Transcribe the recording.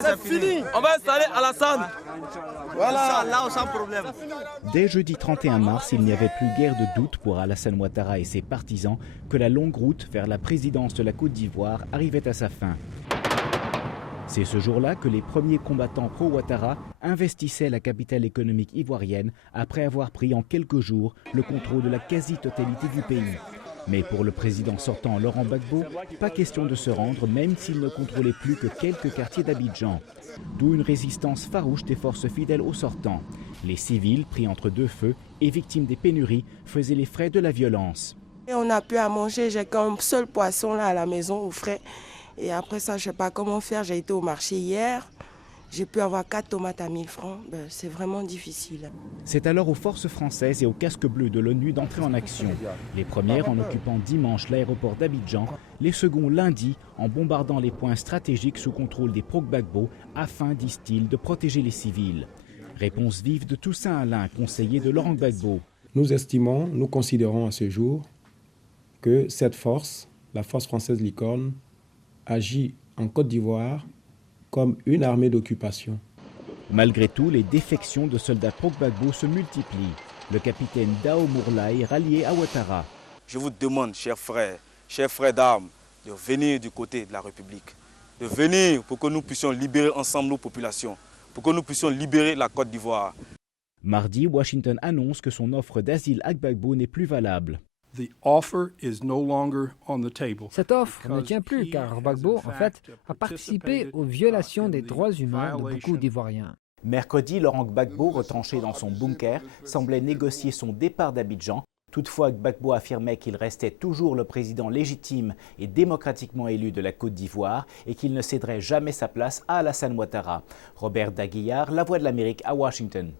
C'est fini. On va installer Alassane. Voilà, là sans problème. Dès jeudi 31 mars, il n'y avait plus guère de doute pour Alassane Ouattara et ses partisans que la longue route vers la présidence de la Côte d'Ivoire arrivait à sa fin. C'est ce jour-là que les premiers combattants pro-Ouattara investissaient la capitale économique ivoirienne après avoir pris en quelques jours le contrôle de la quasi-totalité du pays. Mais pour le président sortant Laurent Gbagbo, pas question de se rendre même s'il ne contrôlait plus que quelques quartiers d'Abidjan. D'où une résistance farouche des forces fidèles aux sortants. Les civils, pris entre deux feux et victimes des pénuries, faisaient les frais de la violence. Et on n'a plus à manger, j'ai qu'un seul poisson là à la maison au frais. Et après ça, je ne sais pas comment faire, j'ai été au marché hier. J'ai pu avoir 4 tomates à 1000 francs, c'est vraiment difficile. C'est alors aux forces françaises et aux casques bleus de l'ONU d'entrer en action. Les premières en occupant dimanche l'aéroport d'Abidjan, les seconds lundi en bombardant les points stratégiques sous contrôle des pro-Gbagbo afin, disent-ils, de protéger les civils. Réponse vive de Toussaint Alain, conseiller de Laurent Gbagbo. Nous considérons à ce jour que cette force, la force française Licorne, agit en Côte d'Ivoire comme une armée d'occupation. Malgré tout, les défections de soldats pro-Gbagbo se multiplient. Le capitaine Dao Mourlaï rallié à Ouattara. Je vous demande, chers frères d'armes, de venir du côté de la République. De venir pour que nous puissions libérer ensemble nos populations. Pour que nous puissions libérer la Côte d'Ivoire. Mardi, Washington annonce que son offre d'asile à Gbagbo n'est plus valable. Cette offre ne tient plus car Gbagbo, en fait, a participé aux violations des droits humains de beaucoup d'Ivoiriens. Mercredi, Laurent Gbagbo, retranché dans son bunker, semblait négocier son départ d'Abidjan. Toutefois, Gbagbo affirmait qu'il restait toujours le président légitime et démocratiquement élu de la Côte d'Ivoire et qu'il ne céderait jamais sa place à Alassane Ouattara. Robert Daguillard, La Voix de l'Amérique à Washington.